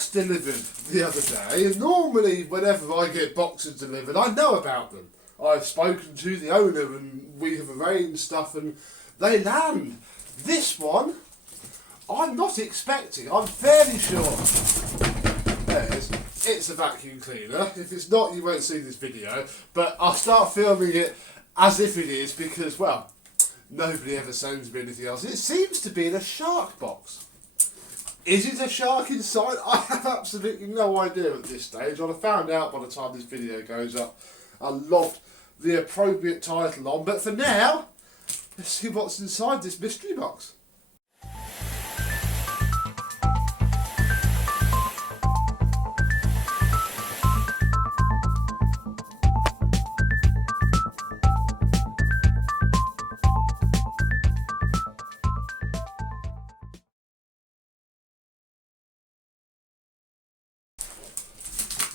box delivered the other day, and normally whenever I get boxes delivered, I know about them. I've spoken to the owner and we have arranged stuff and they land. This one, I'm not expecting. I'm fairly sure. There it is. It's a vacuum cleaner. If it's not, you won't see this video. But I'll start filming it as if it is because, well, nobody ever sends me anything else. It seems to be in a shark box. Is it a shark inside? I have absolutely no idea at this stage. I'll have found out by the time this video goes up. I logged the appropriate title on, but for now, let's see what's inside this mystery box.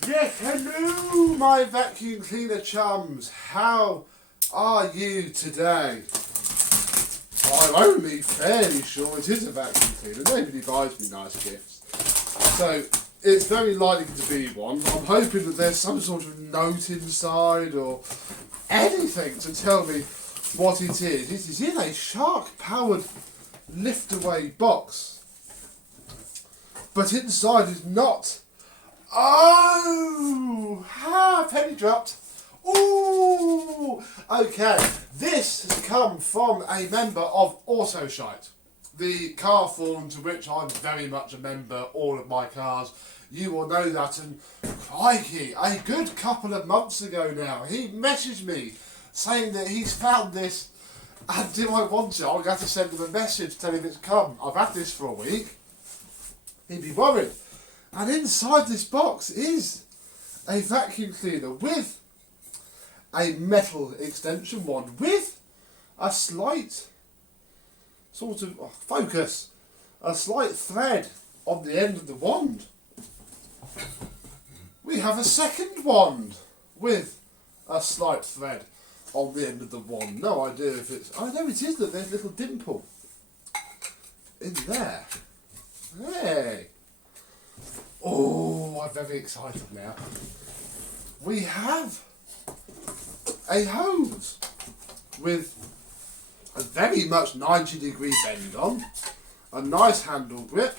Yes, hello my vacuum cleaner chums, how are you today? I'm only fairly sure it is a vacuum cleaner, nobody buys me nice gifts, so it's very likely to be one. I'm hoping that there's some sort of note inside or anything to tell me what it is. It is in a shark powered lift away box, but inside is not. Oh, penny dropped. Ooh, okay. This has come from a member of Autoshite, the car forum to which I'm very much a member, all of my cars. You will know that, and crikey, a good couple of months ago now, he messaged me saying that he's found this, and do I want it? I'm going to send him a message telling him it's come. I've had this for a week. He'd be worried. And inside this box is a vacuum cleaner with a metal extension wand with a slight sort of focus, a slight thread on the end of the wand. We have a second wand with a slight thread on the end of the wand. No idea if it's... Oh no, it is that there's a little dimple in there. Hey! Oh, I'm very excited now. We have a hose with a very much 90-degree bend on, a nice handle grip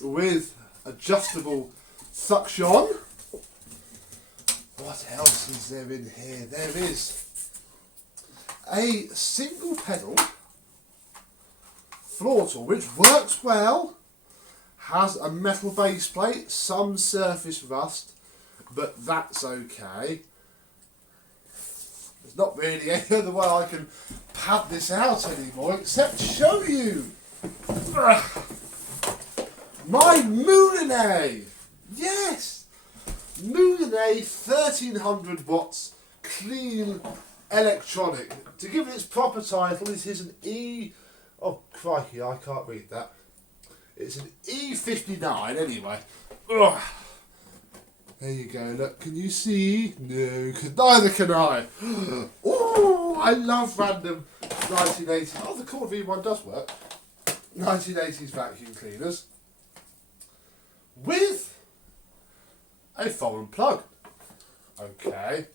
with adjustable suction. What else is there in here? There is a single pedal floor tool which works well. Has a metal base plate, some surface rust, but that's okay. There's not really any other way I can pad this out anymore except show you my Moulinex. Yes, Moulinex 1300 watts clean electronic. To give it its proper title, it is an Oh crikey, I can't read that. It's an E59 anyway. Ugh. There you go, look, can you see? No, neither can I. Oh, I love random 1980s. Oh, the Cord V1 does work. 1980s vacuum cleaners. With a foreign plug. Okay.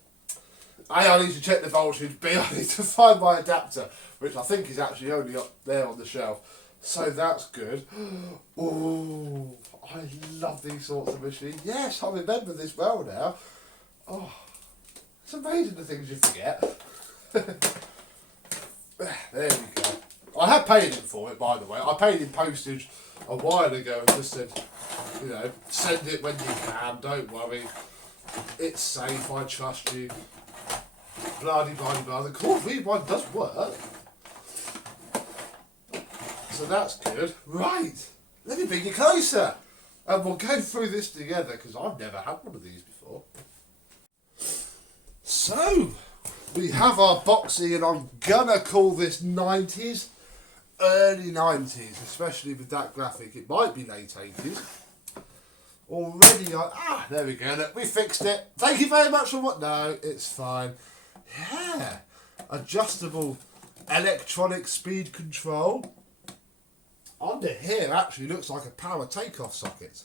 A, I need to check the voltage. B, I need to find my adapter, which I think is actually only up there on the shelf. So that's good. Oh, I love these sorts of machines. Yes, I remember this well now. Oh, it's amazing the things you forget. There we go. I have paid him for it, by the way. I paid him postage a while ago and just said, you know, send it when you can, don't worry. It's safe, I trust you. Bloody, bloody, bloody. The Cord V1 does work. So that's good. Right, let me bring you closer. And we'll go through this together because I've never had one of these before. So, we have our boxy, and I'm gonna call this 90s, early 90s, especially with that graphic. It might be late 80s. Already, there we go, look, we fixed it. Thank you very much for what, no, it's fine. Yeah, adjustable electronic speed control. Under here actually looks like a power takeoff socket.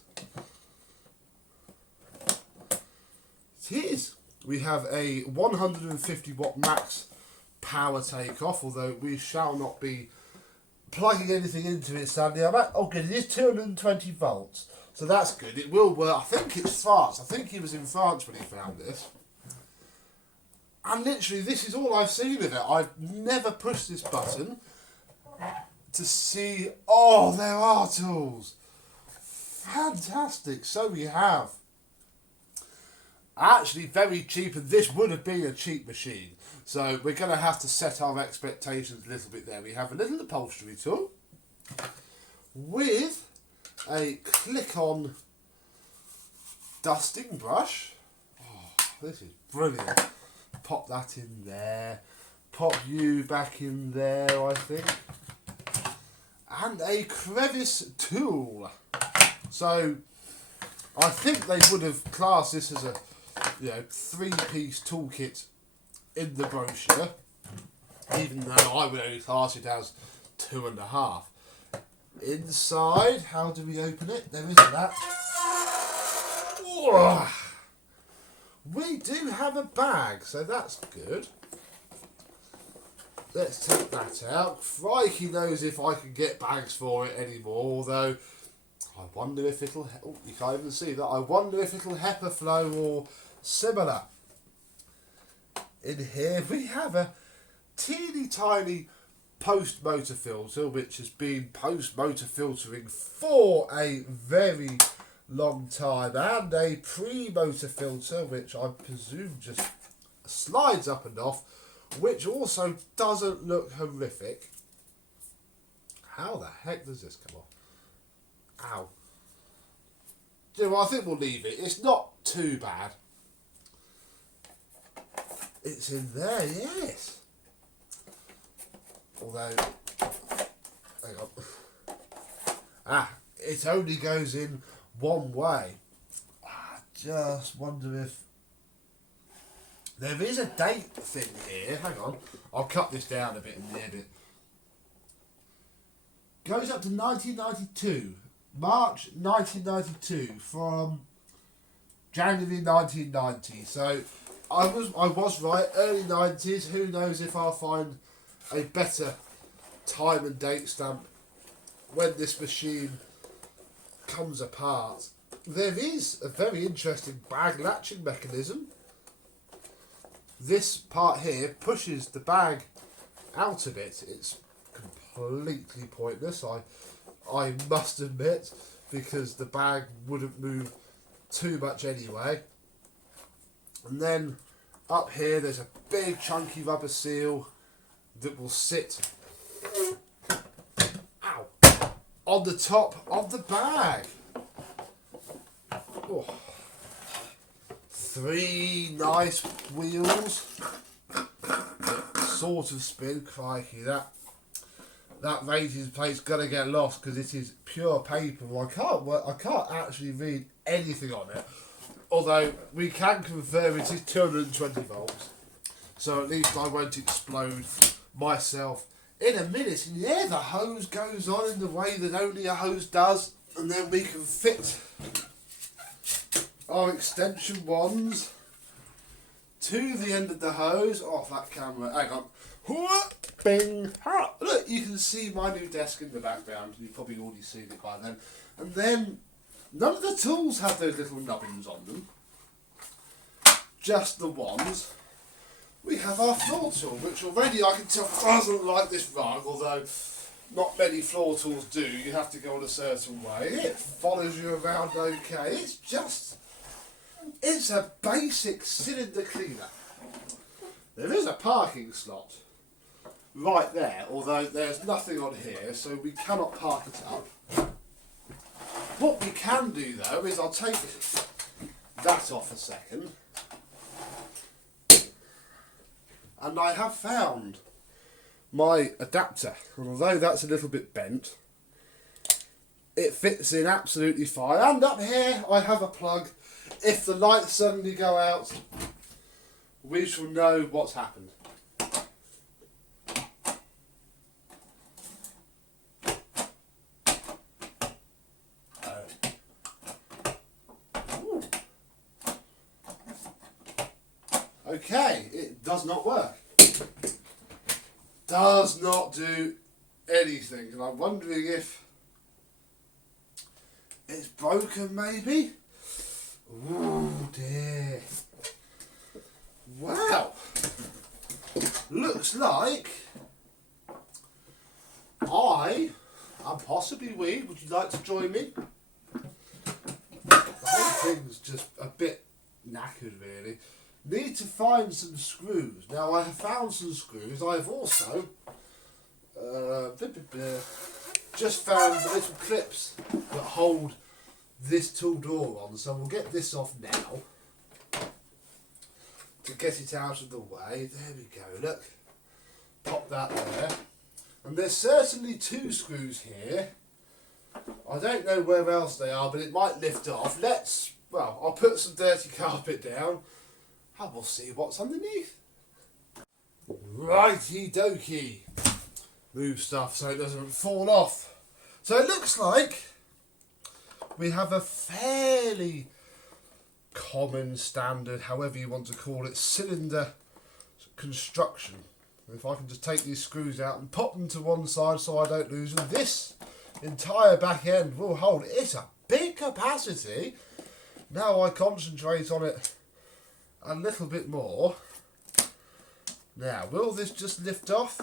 it is. We have a 150 watt max power takeoff, although we shall not be plugging anything into it sadly. Oh good, it is 220 volts, so that's good. It will work. I think it's France. I think he was in France when he found this. And literally this is all I've seen of it. I've never pushed this button to see, oh, there are tools. Fantastic. So we have actually very cheap, and this would have been a cheap machine. So we're going to have to set our expectations a little bit there. We have a little upholstery tool with a click-on dusting brush. Oh, this is brilliant. Pop that in there. Pop you back in there, I think. And a crevice tool. So I think they would have classed this as a 3-piece toolkit in the brochure, even though I would only class it as 2.5. Inside, how do we open it? There isn't that. Oh, we do have a bag, so that's good. Let's take that out. Crikey knows if I can get bags for it anymore, although I wonder if it'll... Oh, you can't even see that. I wonder if it'll HEPA flow or similar. In here we have a teeny tiny post-motor filter, which has been post-motor filtering for a very long time, and a pre-motor filter, which I presume just slides up and off, which also doesn't look horrific. How the heck does this come off? Ow. You know, I think we'll leave it. It's not too bad. It's in there, yes. Although, hang on. It only goes in one way. I just wonder if there is a date thing here. Hang on. I'll cut this down a bit in the edit. Goes up to 1992. March 1992 from January 1990. So I was right, early 90s. Who knows if I'll find a better time and date stamp when this machine comes apart. There is a very interesting bag latching mechanism. This part here pushes the bag out a bit. It's completely pointless, I must admit, because the bag wouldn't move too much anyway. And then up here there's a big chunky rubber seal that will sit on the top of the bag. Oh. 3 nice wheels that sort of spin. Crikey, that raising plate's gonna get lost because it is pure paper. I can't actually read anything on it, although we can confirm it is 220 volts, so at least I won't explode myself in a minute. And yeah, the hose goes on in the way that only a hose does, and then we can fit our extension wands to the end of the hose. Off that camera, hang on. Bing! Look, you can see my new desk in the background. You've probably already seen it by then. And then, none of the tools have those little nubbins on them. Just the wands. We have our floor tool, which already I can tell doesn't like this rug, although not many floor tools do. You have to go in a certain way. It follows you around okay. It's a basic cylinder cleaner. There is a parking slot right there, although there's nothing on here, so we cannot park it up. What we can do though is I'll take that off a second, and I have found my adapter, and although that's a little bit bent, it fits in absolutely fine. And up here I have a plug. If the lights suddenly go out, we shall know what's happened. Okay, it does not work. Does not do anything. And I'm wondering if it's broken maybe? Oh dear. Wow. Looks like I, and possibly we, would you like to join me? The whole thing's just a bit knackered really. Need to find some screws. Now I have found some screws. I have also just found the little clips that hold this tool door on. So we'll get this off now to get it out of the way. There we go, look. Pop that there. And there's certainly two screws here. I don't know where else they are, but it might lift off. I'll put some dirty carpet down and we'll see what's underneath. Righty dokey. Move stuff so it doesn't fall off. So it looks like we have a fairly common standard, however you want to call it, cylinder construction. If I can just take these screws out and pop them to one side so I don't lose them, this entire back end will hold. It's a big capacity. Now I concentrate on it a little bit more. Now, will this just lift off?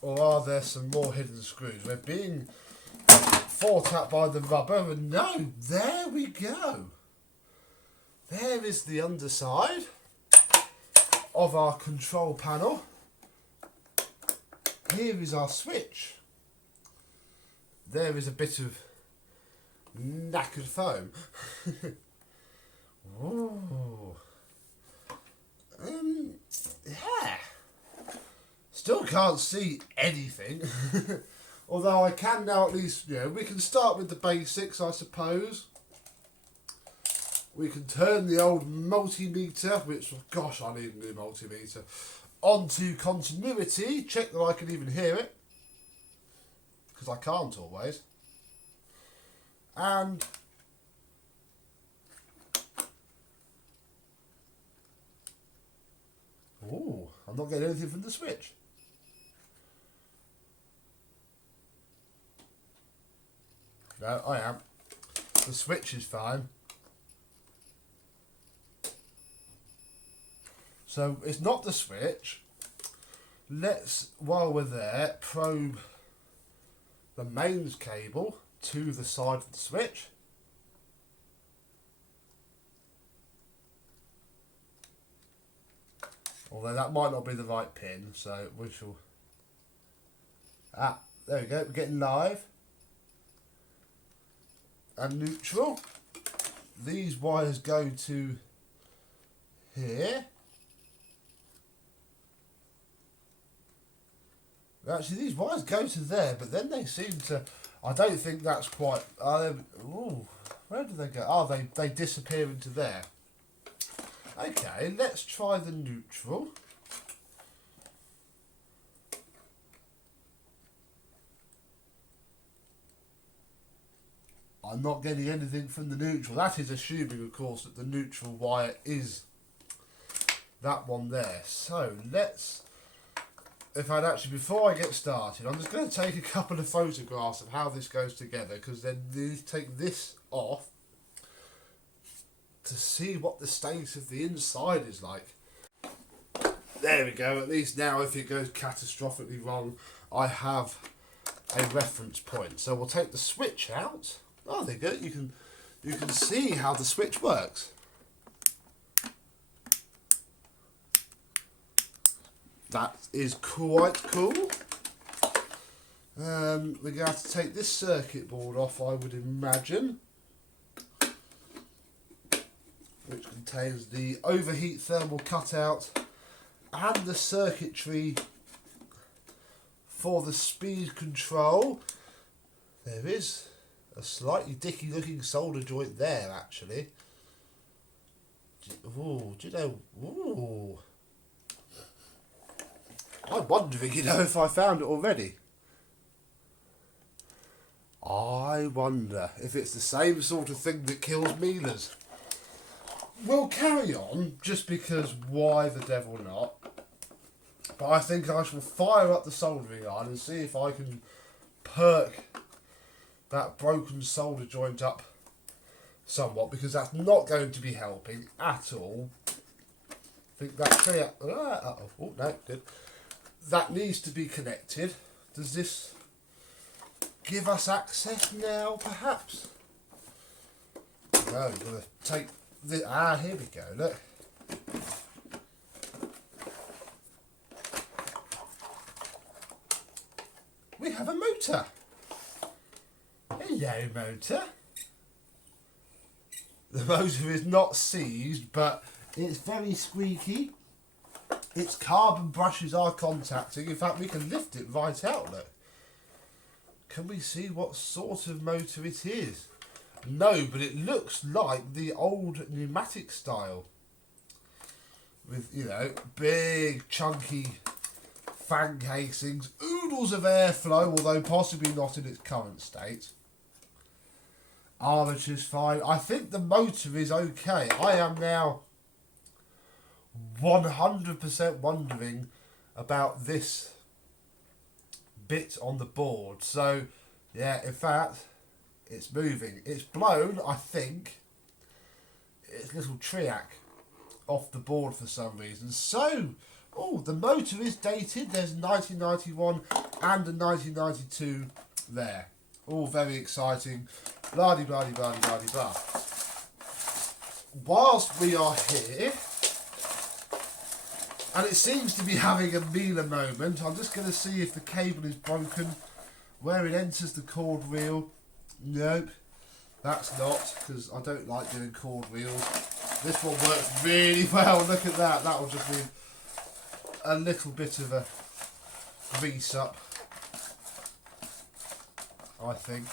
Or are there some more hidden screws? We're being fought at by the rubber, and no, there we go. There is the underside of our control panel. Here is our switch. There is a bit of knackered foam. Ooh. Yeah. Still can't see anything. Although I can now at least, we can start with the basics, I suppose. We can turn the old multimeter, which, gosh, I need a new multimeter, onto continuity. Check that I can even hear it. Because I can't always. And ooh, I'm not getting anything from the switch. No, I am. The switch is fine. So it's not the switch. Let's, while we're there, probe the mains cable to the side of the switch. Although that might not be the right pin, so we shall... Ah, there we go, we're getting live. And neutral. These wires go to here. Actually, these wires go to there, but then they seem to... I don't think that's quite... ooh, where do they go? Oh, they disappear into there. Okay, let's try the neutral. I'm not getting anything from the neutral. That is assuming, of course, that the neutral wire is that one there. So let's... before I get started, I'm just going to take a couple of photographs of how this goes together, because then you take this off to see what the state of the inside is like. There we go. At least now, if it goes catastrophically wrong, I have a reference point. So we'll take the switch out. Oh, there you go. You can see how the switch works. That is quite cool. We're going to have to take this circuit board off, I would imagine, which contains the overheat thermal cutout and the circuitry for the speed control. There is a slightly dicky looking solder joint there, actually. Ooh, do you know? Ooh. I'm wondering, if I found it already. I wonder if it's the same sort of thing that kills Miele's. we'll carry on just because why the devil not? But I think I shall fire up the soldering iron and see if I can perk that broken solder joint up somewhat, because that's not going to be helping at all. I think that oh no, good. That needs to be connected. Does this give us access now, perhaps? No, we're going to take the... here we go, look. We have a motor. Hello, motor. The motor is not seized, but it's very squeaky. Its carbon brushes are contacting. In fact, we can lift it right out, look. Can we see what sort of motor it is? No, but it looks like the old pneumatic style. With, you know, big, chunky fan casings, oodles of airflow, although possibly not in its current state. Armature's fine. I think the motor is okay. I am now 100% wondering about this bit on the board. So, yeah, in fact, it's moving. It's blown, I think, its little triac off the board for some reason. So, oh, the motor is dated. There's 1991 and a 1992 there. All very exciting. Blah-de-blah-de-blah-de-blah-de-blah. Whilst we are here, and it seems to be having a Miele moment, I'm just going to see if the cable is broken, where it enters the cord reel. Nope, that's not, because I don't like doing cord reels. This one works really well. Look at that. That will just need a little bit of a grease up, I think.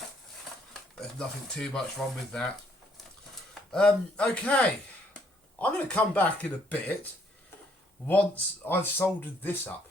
There's nothing too much wrong with that. Okay, I'm going to come back in a bit once I've soldered this up.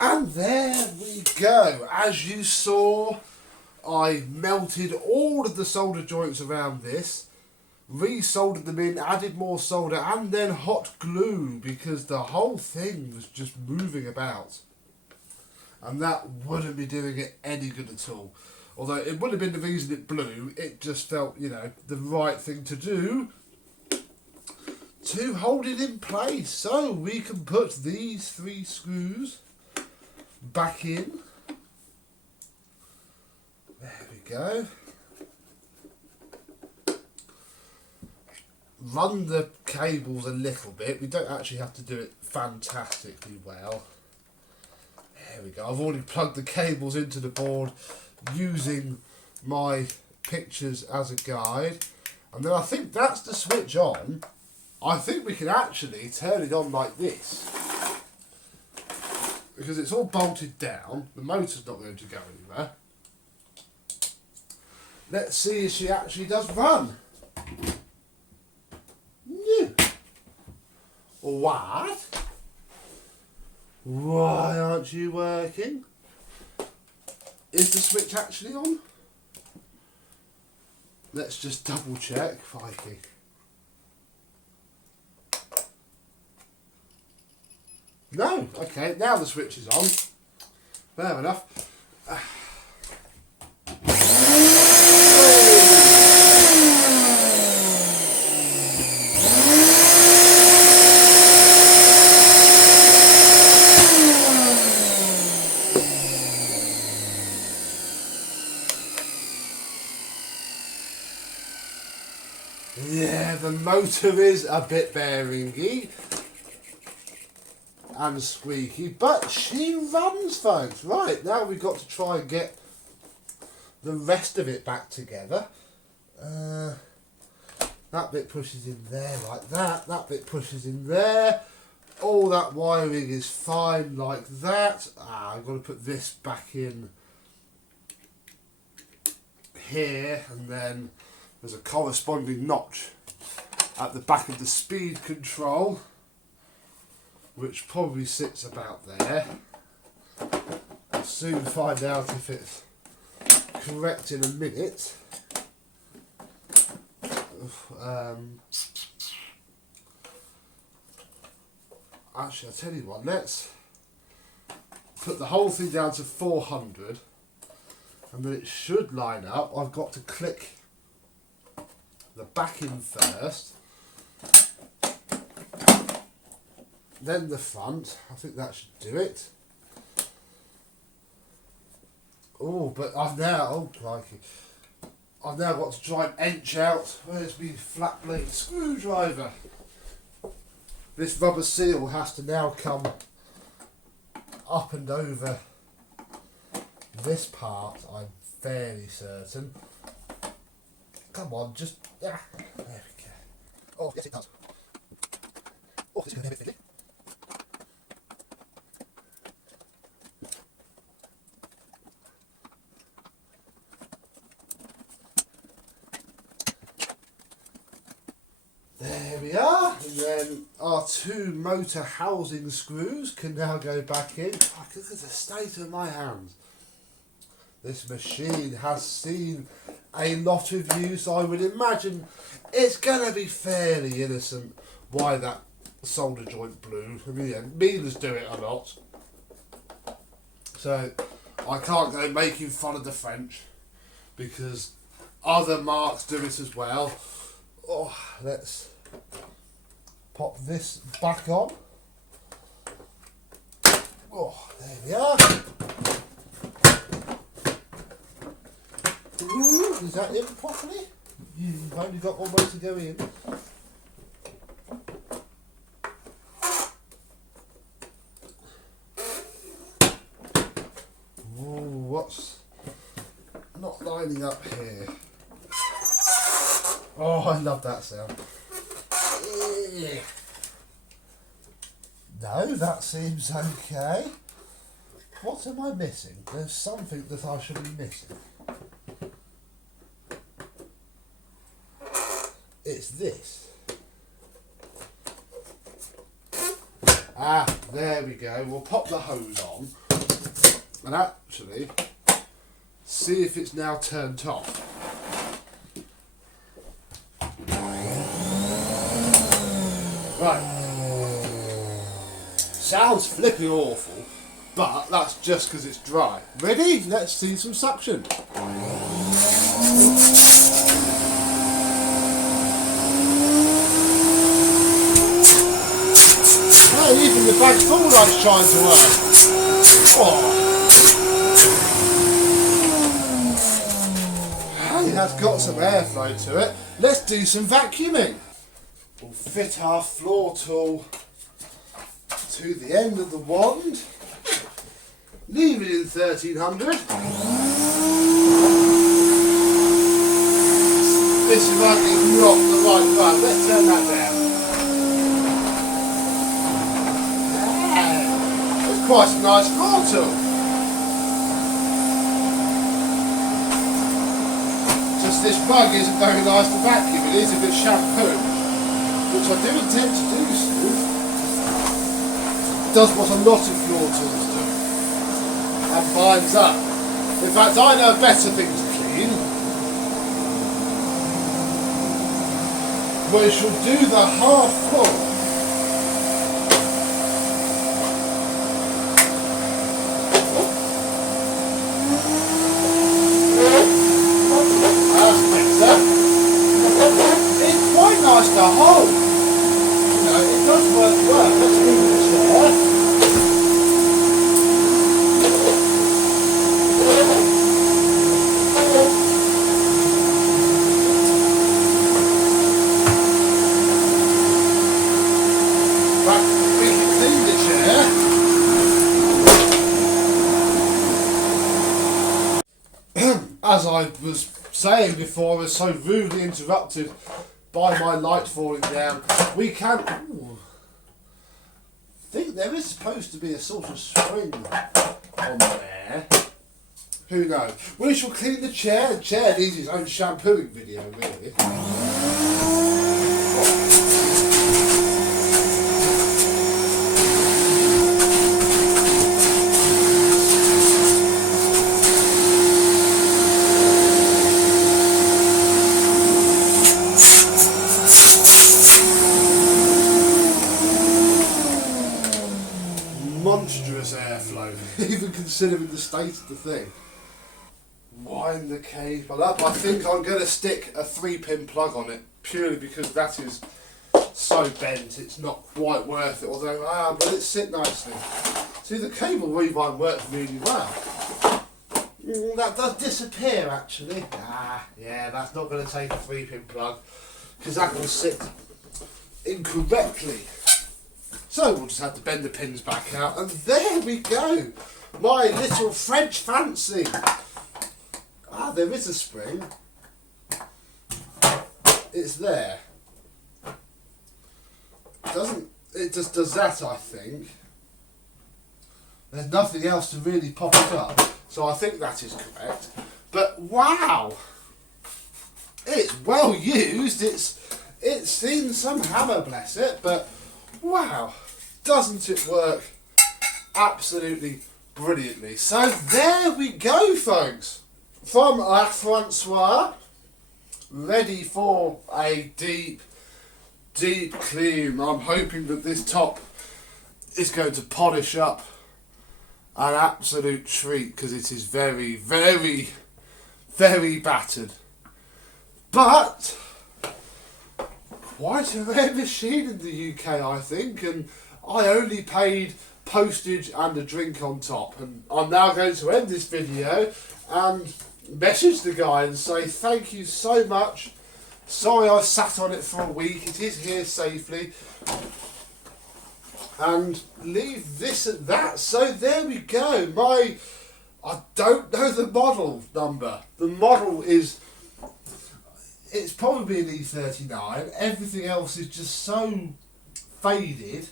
And there we go. As you saw, I melted all of the solder joints around this, re-soldered them in, added more solder, and then hot glue, because the whole thing was just moving about. And that wouldn't be doing it any good at all. Although it would have been the reason it blew, it just felt, you know, the right thing to do to hold it in place. So we can put these 3 screws back in. There we go. Run the cables a little bit. We don't actually have to do it fantastically well. There we go. I've already plugged the cables into the board using my pictures as a guide. And then I think that's the switch on. I think we can actually turn it on like this, because it's all bolted down. The motor's not going to go anywhere. Let's see if she actually does run. No. What? Why aren't you working? Is the switch actually on? Let's just double check. Crikey. No, okay, now the switch is on. Fair enough. the motor is a bit bearingy and squeaky, but she runs, folks. Right, now we've got to try and get the rest of it back together. That bit pushes in there like that. That bit pushes in there. All that wiring is fine like that. I've got to put this back in here, and then there's a corresponding notch at the back of the speed control, which probably sits about there. I'll soon find out if it's correct in a minute. Actually, I'll tell you what, let's put the whole thing down to 400, and then it should line up. I've got to click the back in first, then the front. I think that should do it. Oh, but I've now got to try and inch out. Where's my flat blade screwdriver? This rubber seal has to now come up and over this part, I'm fairly certain. Come on, just... there we go. Oh, yes it does. Oh, it's going to be a bit fiddly. There we are, and then our two motor housing screws can now go back in. Oh, look at the state of my hands. This machine has seen a lot of use. I would imagine it's going to be fairly innocent why that solder joint blew. I mean, yeah, Miele's do it a lot. So I can't go making fun of the French because other marks do it as well. Oh, let's pop this back on. Oh, there we are. Ooh, is that in properly? You've only got one way to go in. Ooh, what's not lining up here? Oh, I love that sound. No, that seems okay. What am I missing? There's something that I should be missing. It's this. Ah, there we go. We'll pop the hose on and actually see if it's now turned off. Right. Sounds flipping awful, but that's just because it's dry. Ready? Let's see some suction. Hey, even the bag full light's trying to work. Oh. Hey, that's got some airflow to it. Let's do some vacuuming. We'll fit our floor tool to the end of the wand, leave it in 1300. This rug is not the right rug, let's turn that down. It's quite a nice floor tool. Just this rug isn't very nice to vacuum, it is a bit shampoo, which I do intend to do soon. Does what a lot of floor tools do and binds up. In fact, I know better things to clean. We shall do the half floor. That's better. It's quite nice to hold. You know, it does work well. Let's move the chair. as I was saying before, I was so rudely interrupted by my light falling down. We can. Ooh, I think there is supposed to be a sort of spring on there. Who knows? We shall clean the chair. The chair needs its own shampooing video, really. Monstrous airflow, even considering the state of the thing. Wind the cable up. I think I'm going to stick a 3-pin plug on it, purely because that is so bent it's not quite worth it, although, will it sit nicely? See, the cable rewind works really well. That does disappear, actually. Yeah, that's not going to take a 3-pin plug, because that will sit incorrectly. So we'll just have to bend the pins back out, and there we go! My little French fancy! There is a spring. It's there. It just does that, I think. There's nothing else to really pop it up, so I think that is correct. But wow! It's well used, it's seen some hammer, bless it, but wow! Doesn't it work absolutely brilliantly? So there we go, folks! From La Francois, ready for a deep, deep clean. I'm hoping that this top is going to polish up an absolute treat, because it is very, very, very battered. But quite a rare machine in the UK, I think, and I only paid postage and a drink on top. And I'm now going to end this video and message the guy and say thank you so much. Sorry I sat on it for a week. It is here safely. And leave this at that. So there we go. I don't know the model number. The model is, it's probably an E59. Everything else is just so faded.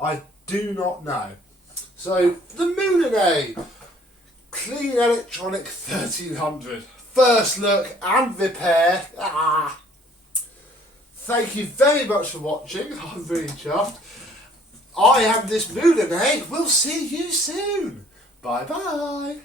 I do not know. So the Moulinex Clean Electronic 1300. First look and repair. Thank you very much for watching. I'm really chuffed. I am this Moulinex. We'll see you soon. Bye bye.